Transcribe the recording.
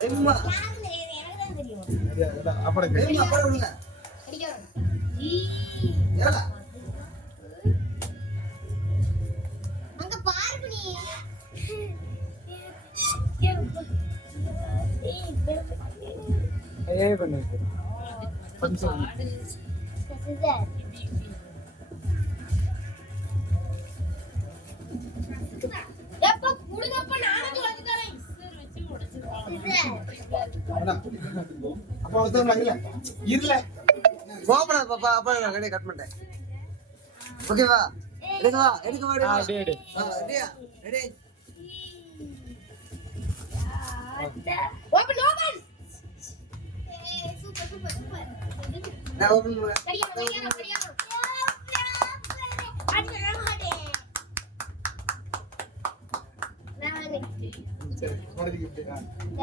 எம்மா அப்படி எம்மா அப்படி விடுங்க ஏலா அங்க பாரு நீ ஏய் பண்ணு கொஞ்சம் எப்ப குடுங்கப்ப நானே உடைச்சு தரேன் அப்ப வந்து இல்ல கோபப்படாத பாப்பா அப்பா கடையை கட் பண்ணிட்டேன் ஓகேவா எடுக்கவா எடுக்கவா ரெடி ரெடியா ready open open super super super நான் ஓபன் சரியா சரியா அடி மாட்டே நான் சரி மறுபடியும்